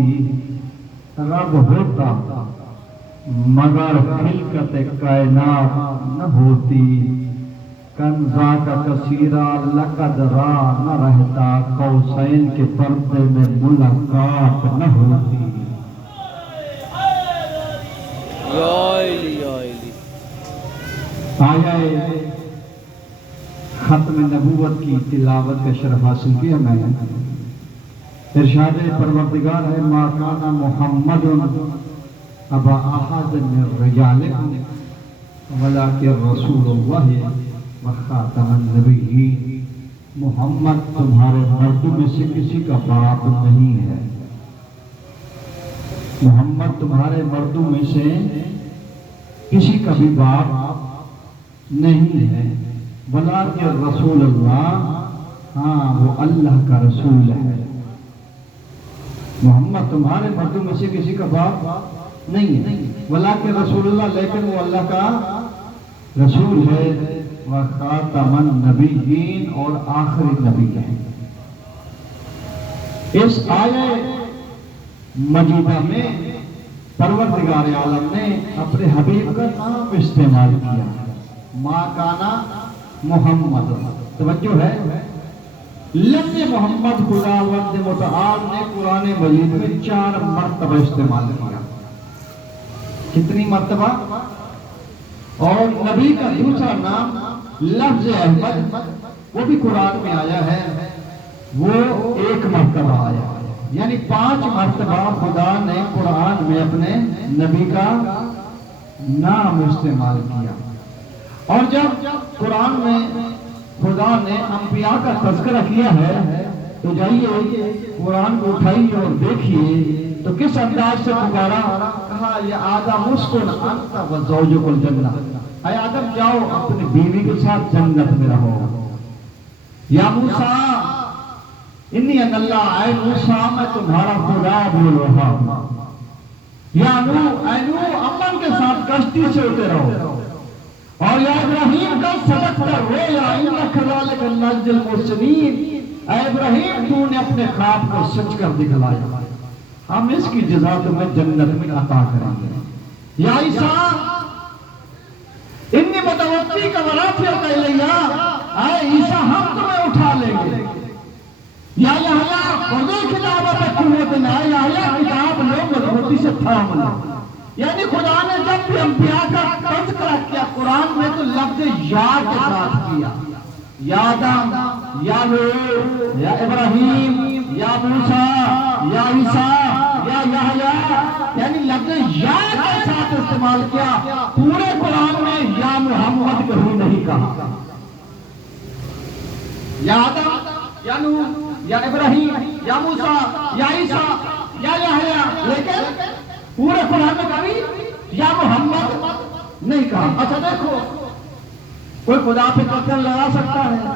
ہوتی رب ہوتا مگر خلقت کائنات نہ ہوتی، کنزا کا کثیرہ لقد را نہ رہتا، قوسین کے پردے میں ملاقات نہ ہوتی۔ آیا ختم نبوت کی تلاوت کا شرف حاصل کیا میں نے۔ ارشاد پروردگار ہے ما کان محمد ابا احد من رجالکم ولکن رسول اللہ وخاتم النبیین، محمد تمہارے مردوں میں سے کسی کا باپ نہیں ہے، محمد تمہارے مردوں میں سے کسی کا بھی باپ نہیں ہے، ولیکن رسول اللہ، ہاں وہ اللہ کا رسول ہے۔ محمد تمہارے مردوں میں سے کسی کا باپ نہیں ہے، ولیکن رسول اللہ، لیکن وہ اللہ کا رسول ہے، وخاتم النبیین، اور آخری نبی ہے۔ اس آیت مجیدہ میں پروردگار عالم نے اپنے حبیب کا نام استعمال کیا، ما کانا محمد۔ توجہ ہے، لفظ محمد خداوند متعال نے قرآن مجید میں 4 مرتبہ استعمال کیا۔ کتنی مرتبہ؟ اور نبی کا دوسرا نام لفظ احمد، وہ بھی قرآن میں آیا ہے، وہ 1 مرتبہ آیا ہے، یعنی 5 مرتبہ خدا نے قرآن میں اپنے نبی کا نام استعمال کیا۔ اور جب قرآن میں خدا نے انبیاء کا تذکرہ کیا ہے تو جائیے قرآن کو اٹھائیے اور دیکھیے تو کس انداز سے پکارا، کہا یا آدم اسکن انت وزوجک الجنہ، اے آدم جاؤ اپنی بیوی کے ساتھ جنت میں رہو۔ یا موسیٰ انی ان اللہ، اے موسیٰ میں تمہارا خدا بول رہا ہوں۔ یا نوح، اے نوح امن کے ساتھ کشتی سے ہوتے رہو۔ اور یا ابراہیم کا صدق کر رویا انک ذالک نجزی المحسنین، اے ابراہیم تو نے اپنے خواب کو سچ کر دکھلایا، ہم اس کی جزا تمہیں جنت میں عطا کریں گے۔ یا عیسیٰ انی متوفیک ورافعک الی، اے عیسیٰ ہم تمہیں اٹھا لیں گے۔ یا یحییٰ خذ کتاب بقوۃ، اے یحییٰ کتاب لو مضبوطی سے تھام لو۔ یعنی خدا نے جب بھی انبیاء کا تذکرہ کیا قرآن میں تو لفظ یا کے ساتھ کیا، یا آدم، یا نوح، یا ابراہیم، یا موسیٰ، یا عیسیٰ، یا یحییٰ، یعنی لفظ یا کے ساتھ استعمال کیا۔ پورے قرآن میں یا محمد کہیں نہیں کہا، یا آدم، یا نوح، یا ابراہیم، یا موسیٰ، یا عیسیٰ، یا یحییٰ، لیکن پورے قرآن میں کبھی یا محمد نہیں کہا۔ اچھا دیکھو، کوئی خدا پہ قدم لگا سکتا ہے،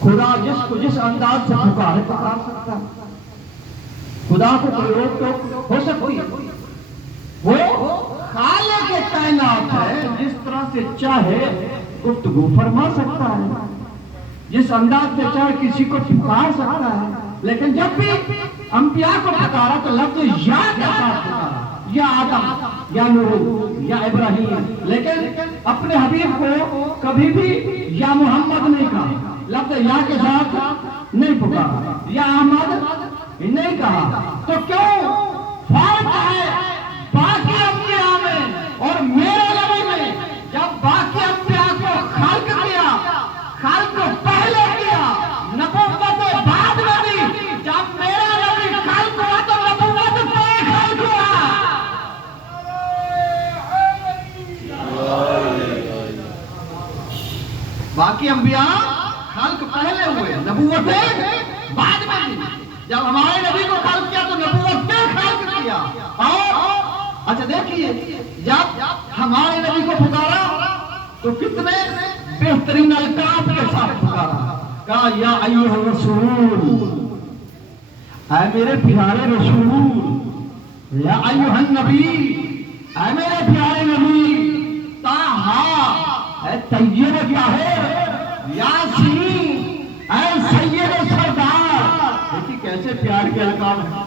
خدا جس کو جس انداز سے پکارے پکار سکتا ہے، خدا کو کوئی روک ٹوک ہو سکتی ہے؟ وہ خالق کائنات ہے، جس طرح سے چاہے گفتگو فرما سکتا ہے، جس انداز سے چاہے کسی کو پکار سکتا ہے۔ لیکن جب بھی انبیاء کو پکارا تو لفظ یا کے ساتھ پکارا، یا آدم، یا نوح، یا ابراہیم، لیکن اپنے حبیب کو کبھی بھی یا محمد نہیں کہا، لفظ یا کے ساتھ نہیں پکارا، یا احمد نہیں کہا۔ تو کیوں فرق ہے باقی انبیاء میں اور میرے نبی میں؟ جب باقی انبیاء کو خلق کیا، خلق کو پہلے کیا، نبوت بعد میں دی، جب میرا نبی خلق ہوا تو نبوت پہ خلق ہوا۔ باقی انبیاء خلق پہلے ہوئے، نبوت بعد میں دی۔ جب ہمارے نبی کو خلق کیا تو نبوت پہ خلق کیا۔ اور اچھا دیکھیے، جب ہمارے نبی کو پکارا تو کتنے بہترین القاب کے ساتھ پکارا، کہا یا ایھا الرسول، اے میرے پیارے رسول، یا ایھا النبی، اے میرے پیارے نبی، طٰہٰ، اے طیب طاہر، یاسین، اے سید سردار۔ دیکھیے کیسے پیار کے القاب ہیں،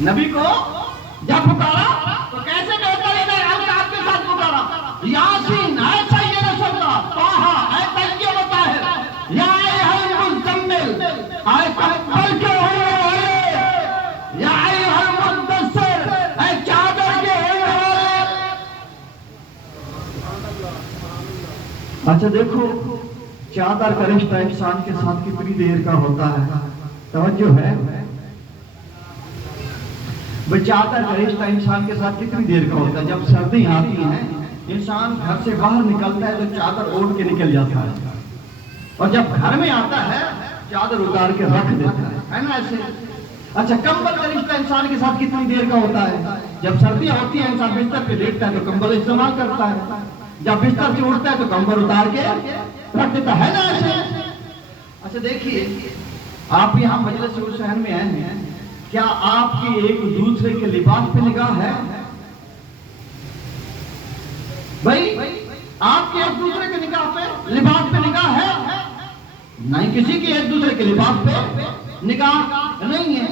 نبی کو جب پکارا تو کیسے بہترین القاب کے ساتھ پکارا، یاسین اے سید رسول اللہ، طٰہٰ اے طیب الطاہر، یا ایھا المزمل اے کمبل کے اوڑھنے والے، یا ایھا المدثر اے چادر کے اوڑھنے والے۔ اچھا دیکھو چادر کا رشتہ انسان کے ساتھ کتنی دیر کا ہوتا ہے، توجہ ہے؟ چادر کا رشتہ انسان کے ساتھ کتنی دیر کا ہوتا ہے؟ جب سردی آتی ہے انسان گھر سے باہر نکلتا ہے تو چادر اوڑھ کے نکل جاتا ہے، اور جب گھر میں آتا ہے چادر اتار کے رکھ دیتا ہے نا ایسے۔ اچھا کمبل کا رشتہ انسان کے ساتھ کتنی دیر کا ہوتا ہے؟ جب سردیاں ہوتی ہیں انسان بستر پہ لیٹتا ہے تو کمبل استعمال کرتا ہے، جب بستر سے اٹھتا ہے تو کمبل اتار کے رکھ دیتا ہے نا ایسے۔ اچھا دیکھیے آپ یہاں مجلس حسین میں آئے ہیں، کیا آپ کی ایک دوسرے کے لباس پہ نگاہ ہے؟ بھائی آپ کی ایک دوسرے کے نگاہ پہ لباس پہ نگاہ ہے؟ نہیں، کسی کی ایک دوسرے کے لباس پہ نگاہ نہیں ہے۔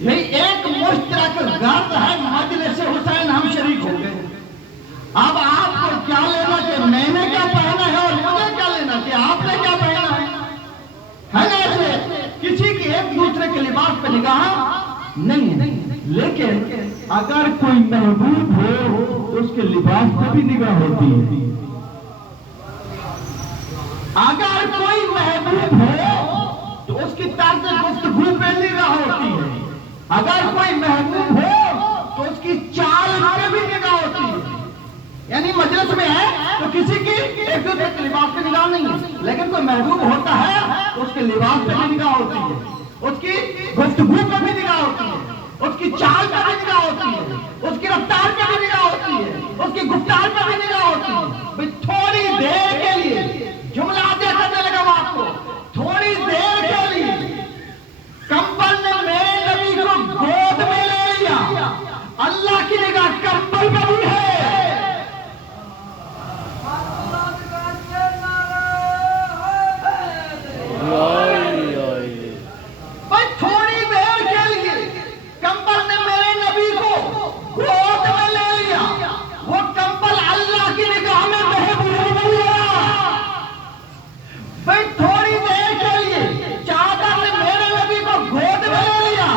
یہی ایک مشترک غرض ہے مجلس حسین، ہم شریک ہو گئے۔ اب آپ کو کیا لینا کہ میں نے کیا پہنا ہے اور مجھے کیا لینا کہ آپ نے کیا پہنا ہے نا ایسے۔ کسی کی ایک دوسرے کے لباس پہ نگاہ نہیں ہے، لیکن اگر کوئی محبوب ہو تو اس کے لباس پہ بھی نگاہ ہوتی ہے۔ اگر کوئی محبوب ہو تو اس کی طرز گفتگو پہ نگاہ ہوتی ہے، اگر کوئی محبوب ہو تو اس کی چال پہ بھی نگاہ ہوتی ہے۔ یعنی مجلس میں ہے تو کسی کی ایک دوسرے کے لباس پہ نگاہ نہیں ہے، لیکن کوئی محبوب ہوتا ہے تو اس کے لباس پہ بھی نگاہ ہوتی ہے، اس کی گفتگو پہ بھی نگاہ ہوتی ہے، اس کی چال پہ بھی نگاہ ہوتی ہے، اس کی رفتار پہ بھی نگاہ ہوتی ہے، اس کی گفتار پہ بھی نگاہ ہوتی ہے۔ تھوڑی دیر کے لیے جملہ آتے کرنے لگا وہ آپ کو، تھوڑی دیر کے لیے کمبل نے میرے نبی کو گود میں لے لیا، اللہ کی نگاہ کمبل پہ بھی ہے۔ تھوڑی دیر کے لیے کمبل نے میرے نبی کو گود میں لے لیا، وہ کمبل اللہ کی نگاہ میں محبوب ہوا۔ بھائی تھوڑی دیر کے لیے چادر نے میرے نبی کو گود میں لے لیا،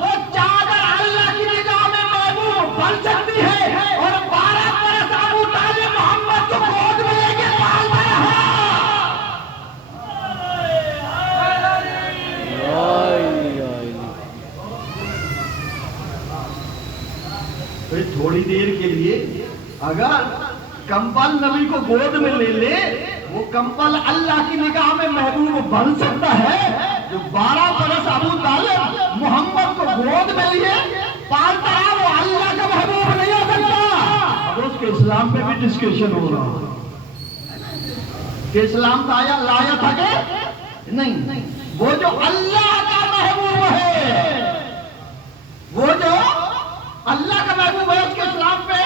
وہ چادر اللہ کی نگاہ میں محبوب بن سکتی ہے، اور 12 برس ابو طالب محمد کو گود میں لے کے پالتا رہا۔ تھوڑی دیر کے لیے اگر کمبل نبی کو گود میں لے لے، وہ کمبل اللہ کی نگاہ میں محبوب بن سکتا ہے، جو 12 برس ابو طالب محمد کو گود میں لیے پالتا ہے، وہ اللہ کا محبوب نہیں ہو سکتا۔ اب اس کے اسلام پہ بھی ڈسکشن ہو رہا کہ اسلام لایا تھا کہ نہیں۔ وہ جو اللہ کا محبوب ہے، وہ جو اللہ کا محبوب ہے، اس کے اسلام پہ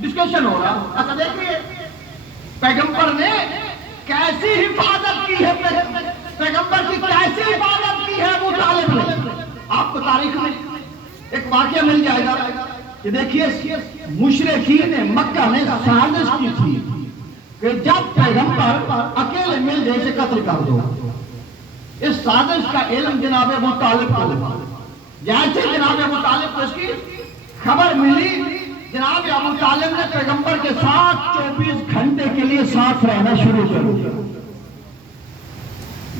ڈسکشن ہو رہا۔ اچھا دیکھیے پیغمبر نے کیسی حفاظت کی ہے، پیغمبر کی کیسی حفاظت کی ہے ابو طالب نے۔ آپ کو تاریخ میں ایک واقعہ مل جائے گا کہ دیکھیے مشرکین مکہ نے سازش کی تھی کہ جب پیغمبر اکیلے مل جائے اسے قتل کر دو۔ اس سازش کا علم جناب ابو طالب کو لگا۔ جیسے جناب ابو طالب کو اس کی خبر ملی، جناب ابو طالب نے پیغمبر کے ساتھ 24 گھنٹے کے لیے ساتھ رہنا شروع کر دیا۔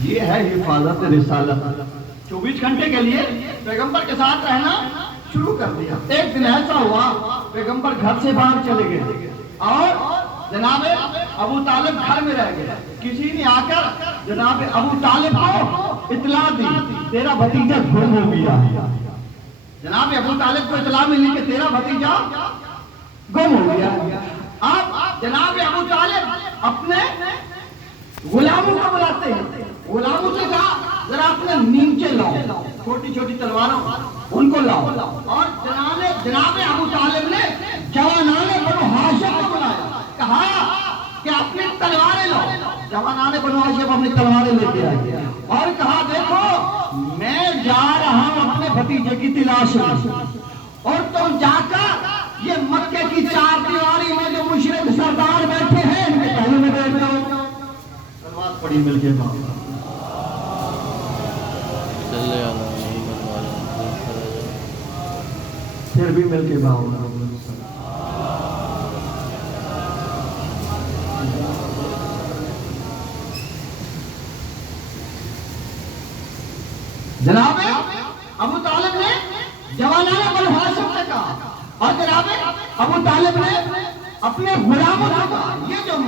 یہ ہے حفاظت رسالت۔ 24 گھنٹے کے لیے پیغمبر کے ساتھ رہنا شروع کر دیا۔ ایک دن ایسا ہوا پیغمبر گھر سے باہر چلے گئے اور جناب ابو طالب گھر میں رہ گئے۔ کسی نے آ کر جناب ابو طالب کو اطلاع دی تیرا بھتیجا گم ہو گیا ہے۔ جناب ابو طالب کو اطلاع ملی کہ تیرا بھتیجا گم ہو گیا۔ اب جناب ابو طالب اپنے غلاموں کو بلاتے ہیں، غلاموں سے کہا ذرا اپنے نیچے لاؤ، چھوٹی چھوٹی تلواروں ان کو لاؤ، اور جناب ابو طالب نے جوانان بنو ہاشم کو بلایا، کہا کہ اپنی تلواریں لاؤ۔ جوانان بنو ہاشم اپنی تلواریں لے کے آئے اور کہا دیکھو میں جا رہا ہوں اپنے بھتیجے کی تلاش میں، اور تم جا کر یہ مکے کی چار دیواری میں جو مشرک سردار بیٹھے ہیں ان کے پہلے میں بیٹھ جاؤ۔ سلوات پڑھی مل کے باپ، پھر بھی مل کے باؤ، جناب ابو طالب نے جوانانہ بلحاظم سے کہا، اور جناب ابو طالب نے اپنے غلاموں سے کہا یہ جو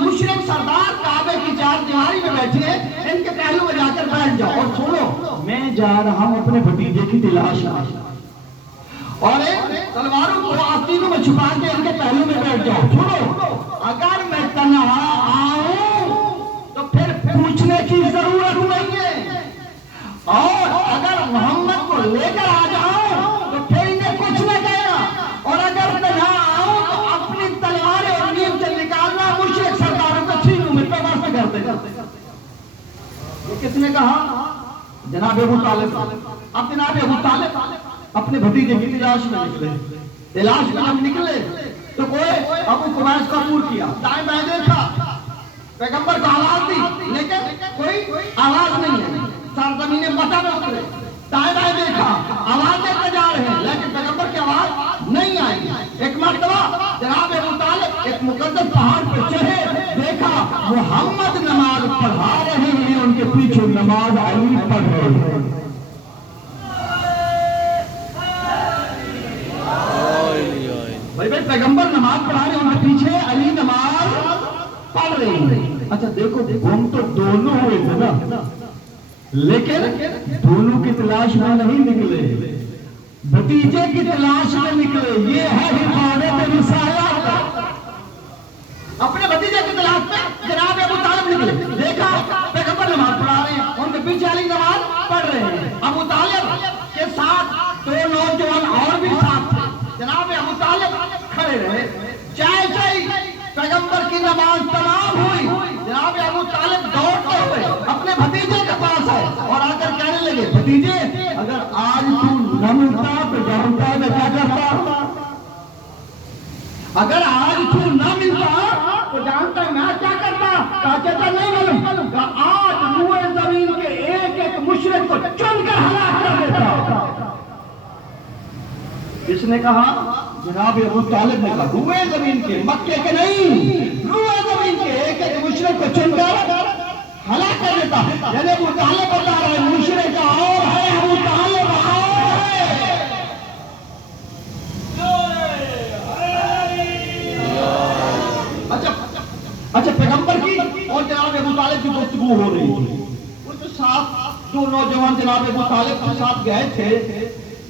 مشرک سردار کعبے کی چار دیواری میں بیٹھے ہیں ان کے پہلو میں جا کر بیٹھ جاؤ، اور سنو میں جا رہا ہوں اپنے بھتیجے کی تلاش میں، اور تلواروں کو آستینوں میں چھپا کے ان کے پہلو میں بیٹھ جاؤ۔ سنو اگر میں تنہا آؤں تو پھر پوچھنے کی ضرورت نہیں ہے، اور اگر محمد کو لے کر آ جاؤں تو پھر انہیں کچھ نہ کہنا، اور اگر تنہا آؤں تو اپنی تلواریں اور نیم سے نکالنا، مشرک سرداروں کو چھینوں میں پیدا سے کرتے کرتے۔ یہ کس نے کہا؟ جناب ابو طالب۔ اب جناب ابو طالب اپنے بھتیجے کی تلاش میں نکلے، تلاش میں ہم نکلے تو کوئی ابو قبیس کا عبور کیا، دائیں بائیں دیکھا، پیغمبر کو آواز دی لیکن کوئی آواز نہیں ہے، سرزمین مکہ میں اترے، دائیں بائیں دیکھا، آواز دیتے جا رہے ہیں لیکن پیغمبر کی آواز نہیں آئی۔ ایک مرتبہ جناب ابو طالب ایک مقدس پہاڑ پہ چڑھے، دیکھا محمد نماز پڑھا رہے ہیں، ان کے پیچھے نماز علی پڑھ رہے ہیں۔ بھائی پیغمبر نماز پڑھا رہے ہیں، ان کے پیچھے علی نماز پڑھ رہے ہیں۔ اچھا دیکھو گم تو دونوں ہوئے تھے نا، لیکن دونوں کی تلاش میں نہیں نکلے، بھتیجے کی تلاش میں نکلے۔ یہ ہے حفاظت رسالت۔ اپنے بھتیجے کی تلاش میں جناب ابو طالب نکلے، دیکھا پیغمبر نماز پڑھا رہے ہیں، ان کے پیچھے علی نماز پڑھ رہے ہیں۔ ابو طالب کے ساتھ دو نوجوان اور بھی ساتھ تھے، جناب ابو طالب کھڑے رہے، جیسے ہی پیغمبر کی نماز تمام ہوئی جناب ابو طالب دوڑتے ہوئے اپنے بھتیجے کے پاس آئے اور آ کر کہنے لگے بھتیجے اگر آج تم نہ ملتا تو جانتا میں کیا کرتا، اگر آج تم نہ ملتا تو جانتا میں کیا کرتا۔ کہا چچا نہیں معلوم، کہا آج روئے زمین کے ایک ایک مشرک کو چن کر ہلاک کر دیتا۔ کس نے کہا؟ جناب ابو طالب نے کہا روئے زمین کے، مکے کے نہیں، روئے زمین کے ایک ایک مشرک کو چن کر ہلاک کر دیتا۔ یعنی ابو طالب بتا رہا ہے مشرک اور ہے، ابو طالب اور ہے۔ اچھا پیغمبر کی اور جناب ابو طالب کی گفتگو ہو رہی تھی، وہ جو ساتھ دو نوجوان جناب ابو طالب کے ساتھ گئے تھے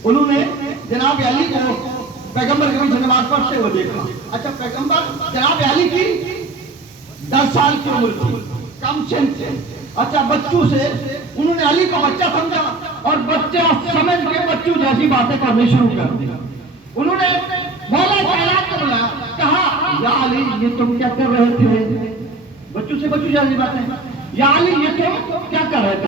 انہوں نے جناب علی کو پیغمبر کے پیچھے نماز پڑھتے ہوئے دیکھا۔ اچھا پیغمبر جناب علی کی 10 سال کی عمر تھی، کم سن تھے۔ اچھا بچوں سے انہوں نے علی کو بچہ سمجھا اور بچہ سمجھ کے بچوں جیسی باتیں کرنی شروع کر دی۔ انہوں نے مولا کائنات کو بلایا، کہا یا علی یہ تم کیا کر رہے تھے؟ بچوں سے بچوں جیسی باتیں، یا علی یہ تم کیا کر رہے تھے؟